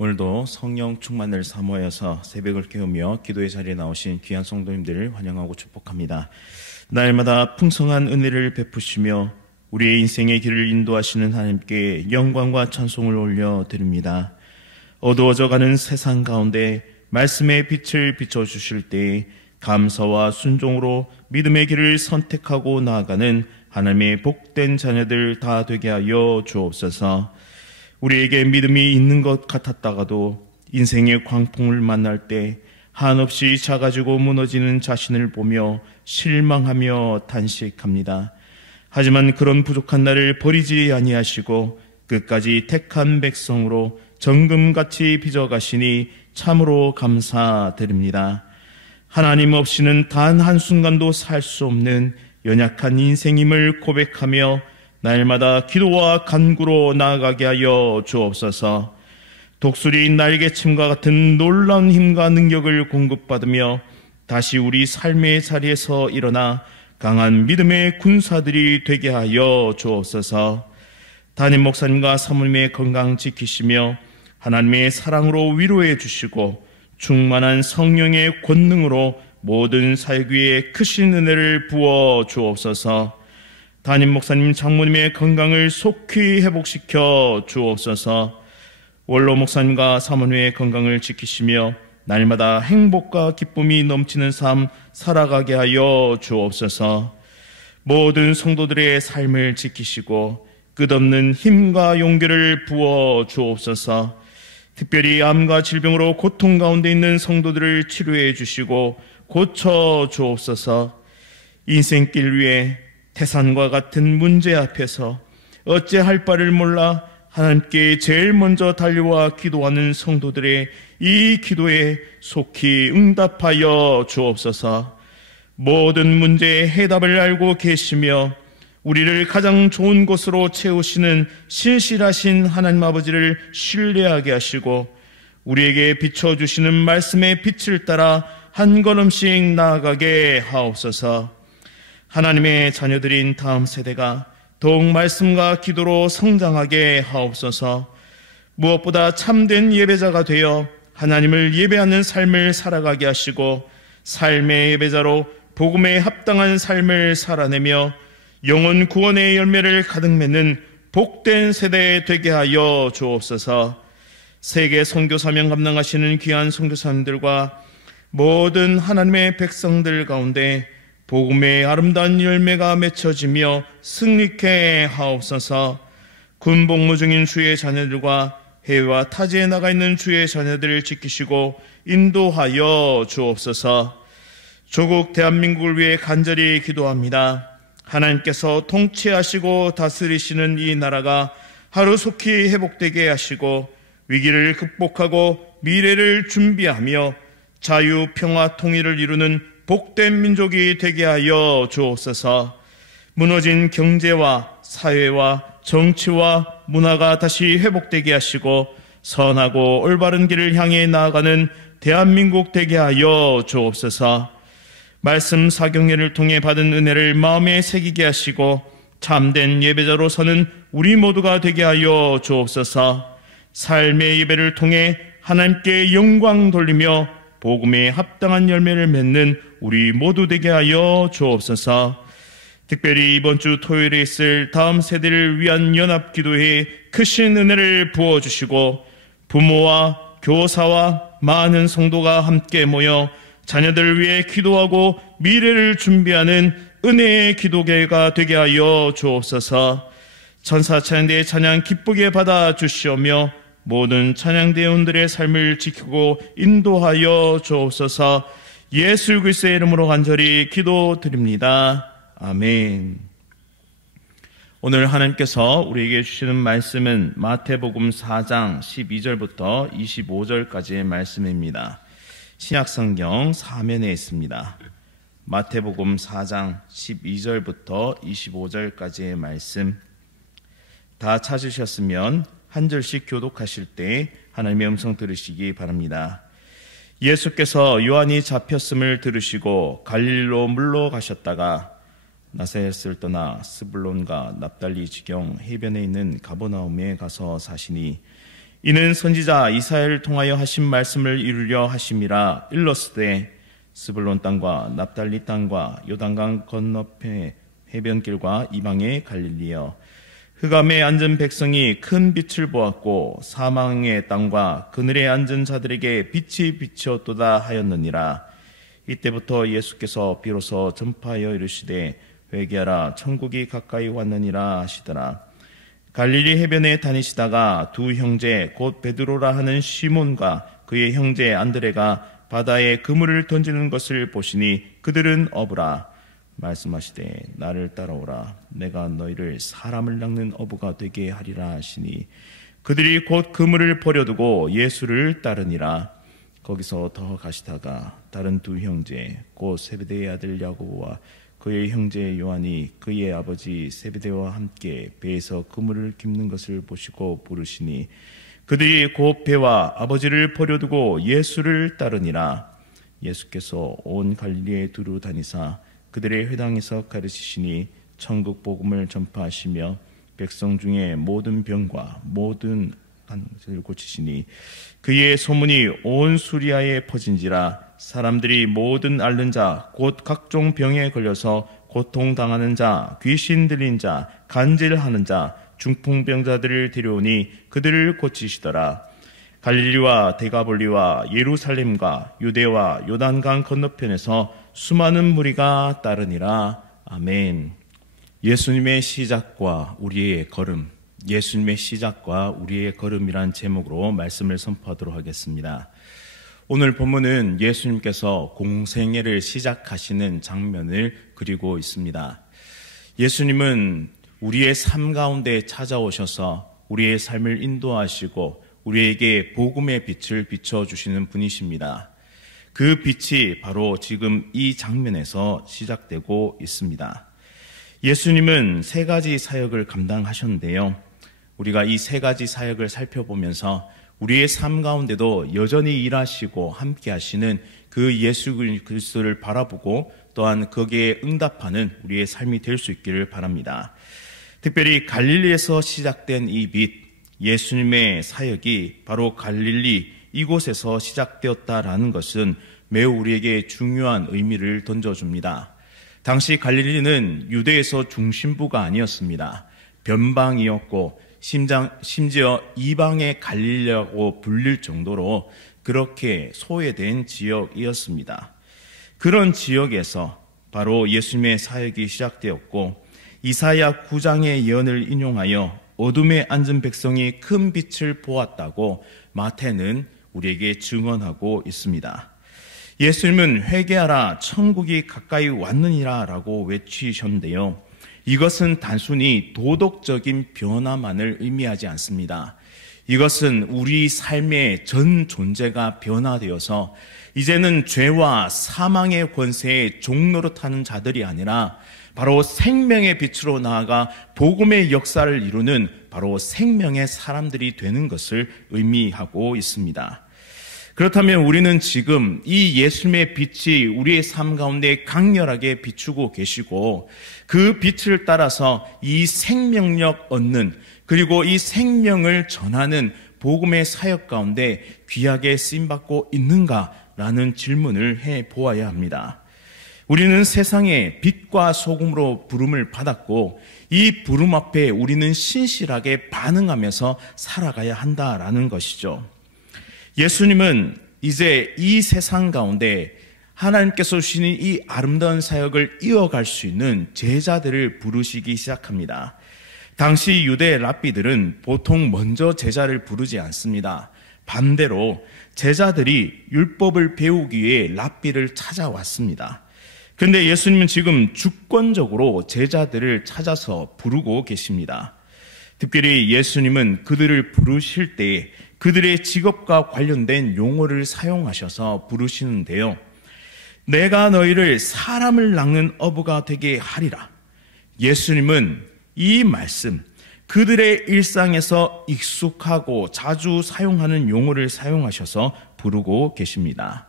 오늘도 성령 충만을 사모하여서 새벽을 깨우며 기도의 자리에 나오신 귀한 성도님들을 환영하고 축복합니다. 날마다 풍성한 은혜를 베푸시며 우리의 인생의 길을 인도하시는 하나님께 영광과 찬송을 올려드립니다. 어두워져가는 세상 가운데 말씀의 빛을 비춰주실 때 감사와 순종으로 믿음의 길을 선택하고 나아가는 하나님의 복된 자녀들 다 되게 하여 주옵소서. 우리에게 믿음이 있는 것 같았다가도 인생의 광풍을 만날 때 한없이 작아지고 무너지는 자신을 보며 실망하며 탄식합니다. 하지만 그런 부족한 나를 버리지 아니하시고 끝까지 택한 백성으로 정금같이 빚어가시니 참으로 감사드립니다. 하나님 없이는 단 한순간도 살 수 없는 연약한 인생임을 고백하며 날마다 기도와 간구로 나아가게 하여 주옵소서. 독수리 날개침과 같은 놀라운 힘과 능력을 공급받으며 다시 우리 삶의 자리에서 일어나 강한 믿음의 군사들이 되게 하여 주옵소서. 담임 목사님과 사모님의 건강 지키시며 하나님의 사랑으로 위로해 주시고 충만한 성령의 권능으로 모든 사역 위에 크신 은혜를 부어 주옵소서. 담임 목사님, 장모님의 건강을 속히 회복시켜 주옵소서. 원로 목사님과 사모님의 건강을 지키시며 날마다 행복과 기쁨이 넘치는 삶 살아가게 하여 주옵소서. 모든 성도들의 삶을 지키시고 끝없는 힘과 용기를 부어 주옵소서. 특별히 암과 질병으로 고통 가운데 있는 성도들을 치료해 주시고 고쳐 주옵소서. 인생길 위에 태산과 같은 문제 앞에서 어찌할 바를 몰라 하나님께 제일 먼저 달려와 기도하는 성도들의 이 기도에 속히 응답하여 주옵소서. 모든 문제의 해답을 알고 계시며 우리를 가장 좋은 곳으로 채우시는 신실하신 하나님 아버지를 신뢰하게 하시고 우리에게 비춰주시는 말씀의 빛을 따라 한 걸음씩 나아가게 하옵소서. 하나님의 자녀들인 다음 세대가 더욱 말씀과 기도로 성장하게 하옵소서. 무엇보다 참된 예배자가 되어 하나님을 예배하는 삶을 살아가게 하시고 삶의 예배자로 복음에 합당한 삶을 살아내며 영혼 구원의 열매를 가득 맺는 복된 세대 되게 하여 주옵소서. 세계 선교 사명 감당하시는 귀한 선교사님들과 모든 하나님의 백성들 가운데 복음의 아름다운 열매가 맺혀지며 승리케 하옵소서. 군복무 중인 주의 자녀들과 해외와 타지에 나가 있는 주의 자녀들을 지키시고 인도하여 주옵소서. 조국 대한민국을 위해 간절히 기도합니다. 하나님께서 통치하시고 다스리시는 이 나라가 하루속히 회복되게 하시고 위기를 극복하고 미래를 준비하며 자유, 평화, 통일을 이루는 복된 민족이 되게 하여 주옵소서. 무너진 경제와 사회와 정치와 문화가 다시 회복되게 하시고 선하고 올바른 길을 향해 나아가는 대한민국 되게 하여 주옵소서. 말씀 사경례를 통해 받은 은혜를 마음에 새기게 하시고 참된 예배자로 서는 우리 모두가 되게 하여 주옵소서. 삶의 예배를 통해 하나님께 영광 돌리며 복음에 합당한 열매를 맺는 우리 모두 되게 하여 주옵소서. 특별히 이번 주 토요일에 있을 다음 세대를 위한 연합기도회에 크신 은혜를 부어주시고 부모와 교사와 많은 성도가 함께 모여 자녀들을 위해 기도하고 미래를 준비하는 은혜의 기도회가 되게 하여 주옵소서. 천사 찬양대의 찬양 기쁘게 받아 주시오며 모든 찬양대원들의 삶을 지키고 인도하여 주옵소서. 예수 그리스도의 이름으로 간절히 기도드립니다. 아멘. 오늘 하나님께서 우리에게 주시는 말씀은 마태복음 4장 12절부터 25절까지의 말씀입니다. 신약성경 사면에 있습니다. 마태복음 4장 12절부터 25절까지의 말씀 다 찾으셨으면 한 절씩 교독하실 때 하나님의 음성 들으시기 바랍니다. 예수께서 요한이 잡혔음을 들으시고 갈릴리로 물러가셨다가 나사렛을 떠나 스불론과 납달리 지경 해변에 있는 가버나움에 가서 사시니 이는 선지자 이사야를 통하여 하신 말씀을 이루려 하심이라. 일러스되 스불론 땅과 납달리 땅과 요단강 건너편의 해변길과 이방의 갈릴리여, 흑암에 앉은 백성이 큰 빛을 보았고 사망의 땅과 그늘에 앉은 자들에게 빛이 비쳤도다 하였느니라. 이때부터 예수께서 비로소 전파하여 이르시되 회개하라, 천국이 가까이 왔느니라 하시더라. 갈릴리 해변에 다니시다가 두 형제 곧 베드로라 하는 시몬과 그의 형제 안드레가 바다에 그물을 던지는 것을 보시니 그들은 어부라. 말씀하시되 나를 따라오라, 내가 너희를 사람을 낚는 어부가 되게 하리라 하시니 그들이 곧 그물을 버려두고 예수를 따르니라. 거기서 더 가시다가 다른 두 형제 곧 세베대의 아들 야고보와 그의 형제 요한이 그의 아버지 세베대와 함께 배에서 그물을 깁는 것을 보시고 부르시니 그들이 곧 배와 아버지를 버려두고 예수를 따르니라. 예수께서 온 갈릴리에 두루 다니사 그들의 회당에서 가르치시니 천국 복음을 전파하시며 백성 중에 모든 병과 모든 것을 고치시니 그의 소문이 온 수리아에 퍼진지라. 사람들이 모든 앓는 자 곧 각종 병에 걸려서 고통당하는 자, 귀신 들린 자, 간질하는 자, 중풍병자들을 데려오니 그들을 고치시더라. 갈릴리와 데가볼리와 예루살렘과 유대와 요단강 건너편에서 수많은 무리가 따르니라. 아멘. 예수님의 시작과 우리의 걸음, 예수님의 시작과 우리의 걸음이란 제목으로 말씀을 선포하도록 하겠습니다. 오늘 본문은 예수님께서 공생애를 시작하시는 장면을 그리고 있습니다. 예수님은 우리의 삶 가운데 찾아오셔서 우리의 삶을 인도하시고 우리에게 복음의 빛을 비춰주시는 분이십니다. 그 빛이 바로 지금 이 장면에서 시작되고 있습니다. 예수님은 세 가지 사역을 감당하셨는데요. 우리가 이 세 가지 사역을 살펴보면서 우리의 삶 가운데도 여전히 일하시고 함께 하시는 그 예수 그리스도를 바라보고 또한 거기에 응답하는 우리의 삶이 될 수 있기를 바랍니다. 특별히 갈릴리에서 시작된 이 빛, 예수님의 사역이 바로 갈릴리 이곳에서 시작되었다라는 것은 매우 우리에게 중요한 의미를 던져줍니다. 당시 갈릴리는 유대에서 중심부가 아니었습니다. 변방이었고 심지어 이방의 갈릴리라고 불릴 정도로 그렇게 소외된 지역이었습니다. 그런 지역에서 바로 예수님의 사역이 시작되었고 이사야 9장의 예언을 인용하여 어둠에 앉은 백성이 큰 빛을 보았다고 마태는 우리에게 증언하고 있습니다. 예수님은 회개하라, 천국이 가까이 왔느니라 라고 외치셨는데요. 이것은 단순히 도덕적인 변화만을 의미하지 않습니다. 이것은 우리 삶의 전 존재가 변화되어서 이제는 죄와 사망의 권세에 종노릇하는 자들이 아니라 바로 생명의 빛으로 나아가 복음의 역사를 이루는 바로 생명의 사람들이 되는 것을 의미하고 있습니다. 그렇다면 우리는 지금 이 예수님의 빛이 우리의 삶 가운데 강렬하게 비추고 계시고 그 빛을 따라서 이 생명력 얻는 그리고 이 생명을 전하는 복음의 사역 가운데 귀하게 쓰임받고 있는가라는 질문을 해보아야 합니다. 우리는 세상의 빛과 소금으로 부름을 받았고 이 부름 앞에 우리는 신실하게 반응하면서 살아가야 한다라는 것이죠. 예수님은 이제 이 세상 가운데 하나님께서 주시는 이 아름다운 사역을 이어갈 수 있는 제자들을 부르시기 시작합니다. 당시 유대 랍비들은 보통 먼저 제자를 부르지 않습니다. 반대로 제자들이 율법을 배우기 위해 랍비를 찾아왔습니다. 그런데 예수님은 지금 주권적으로 제자들을 찾아서 부르고 계십니다. 특별히 예수님은 그들을 부르실 때 그들의 직업과 관련된 용어를 사용하셔서 부르시는데요. 내가 너희를 사람을 낚는 어부가 되게 하리라. 예수님은 이 말씀, 그들의 일상에서 익숙하고 자주 사용하는 용어를 사용하셔서 부르고 계십니다.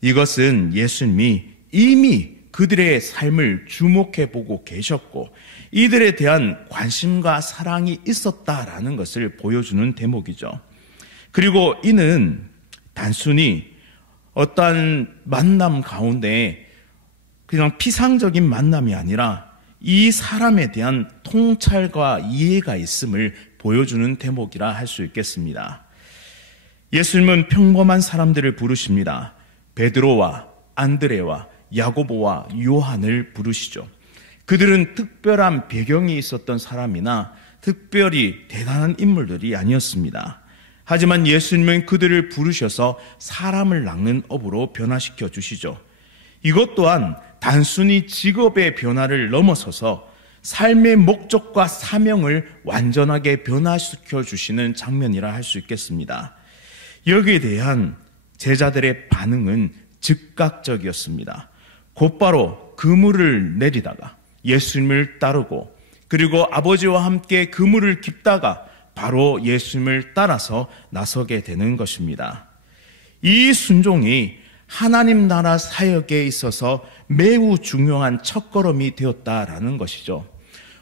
이것은 예수님이 이미 그들의 삶을 주목해 보고 계셨고 이들에 대한 관심과 사랑이 있었다라는 것을 보여주는 대목이죠. 그리고 이는 단순히 어떠한 만남 가운데 그냥 피상적인 만남이 아니라 이 사람에 대한 통찰과 이해가 있음을 보여주는 대목이라 할 수 있겠습니다. 예수님은 평범한 사람들을 부르십니다. 베드로와 안드레와 야고보와 요한을 부르시죠. 그들은 특별한 배경이 있었던 사람이나 특별히 대단한 인물들이 아니었습니다. 하지만 예수님은 그들을 부르셔서 사람을 낚는 업으로 변화시켜 주시죠. 이것 또한 단순히 직업의 변화를 넘어서서 삶의 목적과 사명을 완전하게 변화시켜 주시는 장면이라 할 수 있겠습니다. 여기에 대한 제자들의 반응은 즉각적이었습니다. 곧바로 그물을 내리다가 예수님을 따르고 그리고 아버지와 함께 그물을 깁다가 바로 예수님을 따라서 나서게 되는 것입니다. 이 순종이 하나님 나라 사역에 있어서 매우 중요한 첫걸음이 되었다라는 것이죠.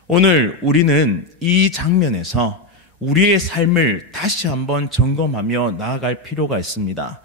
오늘 우리는 이 장면에서 우리의 삶을 다시 한번 점검하며 나아갈 필요가 있습니다.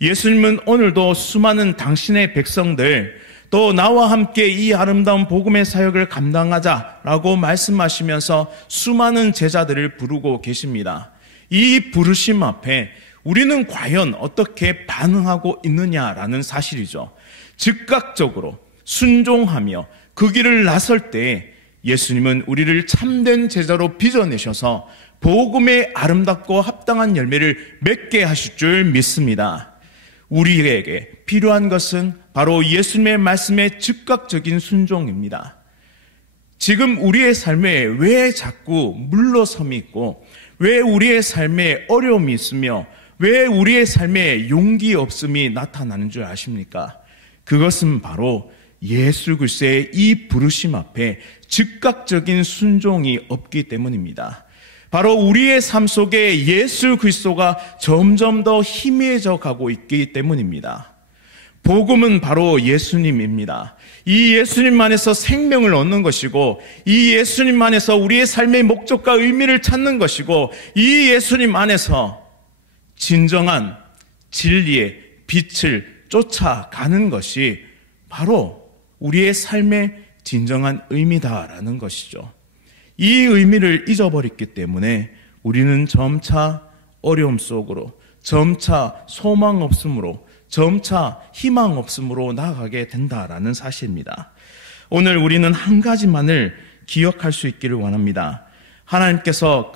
예수님은 오늘도 수많은 당신의 백성들, 또 나와 함께 이 아름다운 복음의 사역을 감당하자라고 말씀하시면서 수많은 제자들을 부르고 계십니다. 이 부르심 앞에 우리는 과연 어떻게 반응하고 있느냐라는 사실이죠. 즉각적으로 순종하며 그 길을 나설 때 예수님은 우리를 참된 제자로 빚어내셔서 복음의 아름답고 합당한 열매를 맺게 하실 줄 믿습니다. 우리에게 필요한 것은 바로 예수님의 말씀에 즉각적인 순종입니다. 지금 우리의 삶에 왜 자꾸 물러섬이 있고, 왜 우리의 삶에 어려움이 있으며, 왜 우리의 삶에 용기 없음이 나타나는 줄 아십니까? 그것은 바로 예수 그리스도의 이 부르심 앞에 즉각적인 순종이 없기 때문입니다. 바로 우리의 삶 속에 예수 그리스도가 점점 더 희미해져 가고 있기 때문입니다. 복음은 바로 예수님입니다. 이 예수님 안에서 생명을 얻는 것이고, 이 예수님 안에서 우리의 삶의 목적과 의미를 찾는 것이고, 이 예수님 안에서 진정한 진리의 빛을 쫓아가는 것이 바로 우리의 삶의 진정한 의미다라는 것이죠. 이 의미를 잊어버렸기 때문에 우리는 점차 어려움 속으로, 점차 소망 없음으로, 점차 희망 없음으로 나아가게 된다라는 사실입니다. 오늘 우리는 한 가지만을 기억할 수 있기를 원합니다. 하나님께서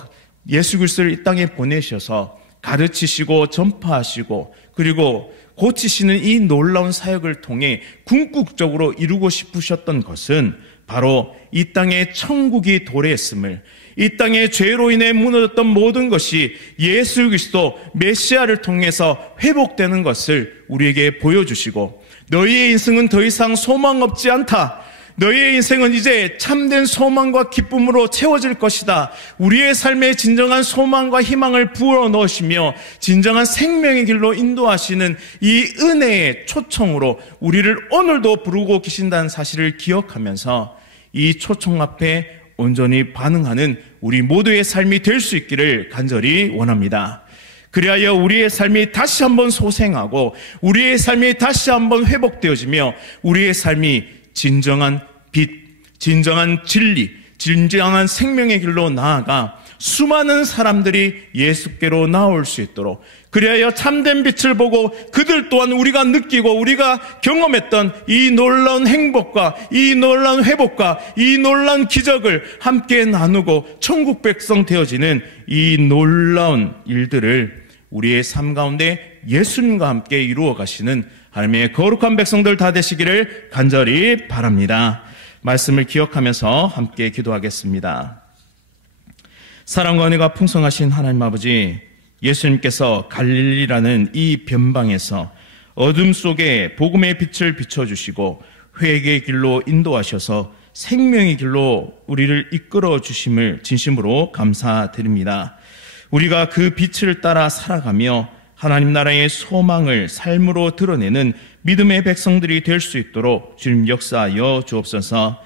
예수 그리스도를 이 땅에 보내셔서 가르치시고 전파하시고 그리고 고치시는 이 놀라운 사역을 통해 궁극적으로 이루고 싶으셨던 것은 바로 이 땅에 천국이 도래했음을, 이 땅에 죄로 인해 무너졌던 모든 것이 예수 그리스도 메시아를 통해서 회복되는 것을 우리에게 보여주시고, 너희의 인생은 더 이상 소망 없지 않다, 너희의 인생은 이제 참된 소망과 기쁨으로 채워질 것이다, 우리의 삶에 진정한 소망과 희망을 부어 넣으시며 진정한 생명의 길로 인도하시는 이 은혜의 초청으로 우리를 오늘도 부르고 계신다는 사실을 기억하면서 이 초청 앞에 온전히 반응하는 우리 모두의 삶이 될 수 있기를 간절히 원합니다. 그리하여 우리의 삶이 다시 한번 소생하고 우리의 삶이 다시 한번 회복되어지며 우리의 삶이 진정한 빛, 진정한 진리, 진정한 생명의 길로 나아가 수많은 사람들이 예수께로 나올 수 있도록, 그리하여 참된 빛을 보고 그들 또한 우리가 느끼고 우리가 경험했던 이 놀라운 행복과 이 놀라운 회복과 이 놀라운 기적을 함께 나누고 천국 백성 되어지는 이 놀라운 일들을 우리의 삶 가운데 예수님과 함께 이루어 가시는 하나님의 거룩한 백성들 다 되시기를 간절히 바랍니다. 말씀을 기억하면서 함께 기도하겠습니다. 사랑과 은혜가 풍성하신 하나님 아버지, 예수님께서 갈릴리라는 이 변방에서 어둠 속에 복음의 빛을 비춰주시고 회개의 길로 인도하셔서 생명의 길로 우리를 이끌어 주심을 진심으로 감사드립니다. 우리가 그 빛을 따라 살아가며 하나님 나라의 소망을 삶으로 드러내는 믿음의 백성들이 될 수 있도록 주님 역사하여 주옵소서.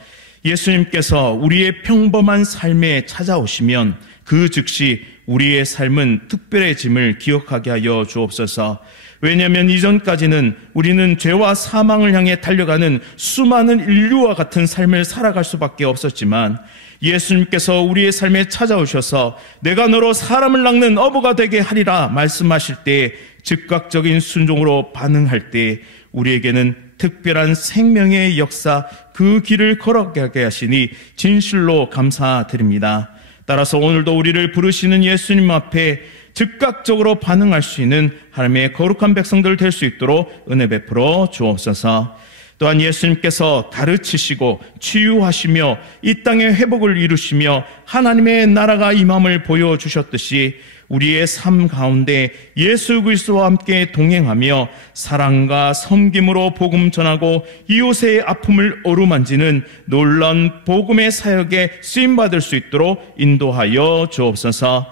예수님께서 우리의 평범한 삶에 찾아오시면 그 즉시 우리의 삶은 특별해짐을 기억하게 하여 주옵소서. 왜냐하면 이전까지는 우리는 죄와 사망을 향해 달려가는 수많은 인류와 같은 삶을 살아갈 수밖에 없었지만 예수님께서 우리의 삶에 찾아오셔서 내가 너로 사람을 낚는 어부가 되게 하리라 말씀하실 때 즉각적인 순종으로 반응할 때 우리에게는 특별한 생명의 역사, 그 길을 걸어가게 하시니 진실로 감사드립니다. 따라서 오늘도 우리를 부르시는 예수님 앞에 즉각적으로 반응할 수 있는 하나님의 거룩한 백성들 될 수 있도록 은혜 베풀어 주옵소서. 또한 예수님께서 가르치시고 치유하시며 이 땅의 회복을 이루시며 하나님의 나라가 임함을 보여주셨듯이 우리의 삶 가운데 예수 그리스도와 함께 동행하며 사랑과 섬김으로 복음 전하고 이웃의 아픔을 어루만지는 놀라운 복음의 사역에 쓰임받을 수 있도록 인도하여 주옵소서.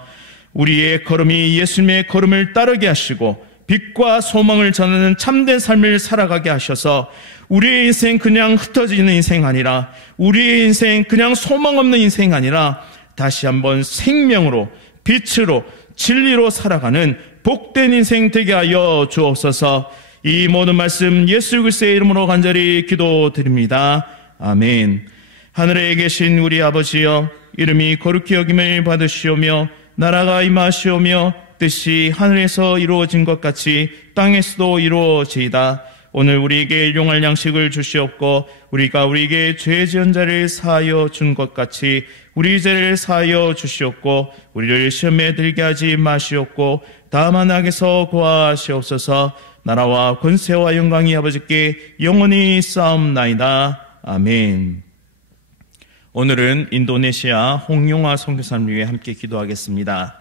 우리의 걸음이 예수님의 걸음을 따르게 하시고 빛과 소망을 전하는 참된 삶을 살아가게 하셔서 우리의 인생 그냥 흩어지는 인생 아니라, 우리의 인생 그냥 소망 없는 인생 아니라 다시 한번 생명으로, 빛으로, 진리로 살아가는 복된 인생 되게 하여 주옵소서. 이 모든 말씀 예수 그리스도의 이름으로 간절히 기도드립니다. 아멘. 하늘에 계신 우리 아버지여, 이름이 거룩히 여김을 받으시오며 나라가 임하시오며 뜻이 하늘에서 이루어진 것 같이 땅에서도 이루어지이다. 오늘 우리에게 일용할 양식을 주시옵고 우리가 우리에게 죄 지은 자를 사하여 준 것 같이 우리 죄를 사하여 주시옵고 우리를 시험에 들게 하지 마시옵고 다만 악에서 구하시옵소서. 나라와 권세와 영광이 아버지께 영원히 쌓옵나이다. 아멘. 오늘은 인도네시아 홍용화 선교사님 위해 함께 기도하겠습니다.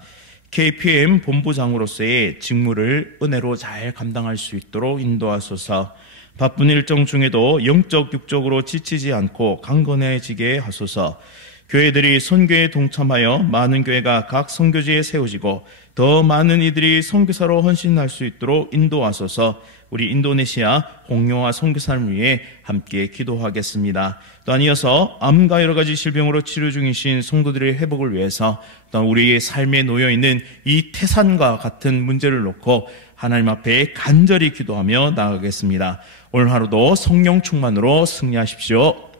KPM 본부장으로서의 직무를 은혜로 잘 감당할 수 있도록 인도하소서. 바쁜 일정 중에도 영적 육적으로 지치지 않고 강건해지게 하소서. 교회들이 선교에 동참하여 많은 교회가 각 선교지에 세워지고 더 많은 이들이 선교사로 헌신할 수 있도록 인도하소서. 우리 인도네시아 홍용화 선교사를 위해 함께 기도하겠습니다. 또한 이어서 암과 여러 가지 질병으로 치료 중이신 성도들의 회복을 위해서 또한 우리의 삶에 놓여있는 이 태산과 같은 문제를 놓고 하나님 앞에 간절히 기도하며 나아가겠습니다. 오늘 하루도 성령 충만으로 승리하십시오.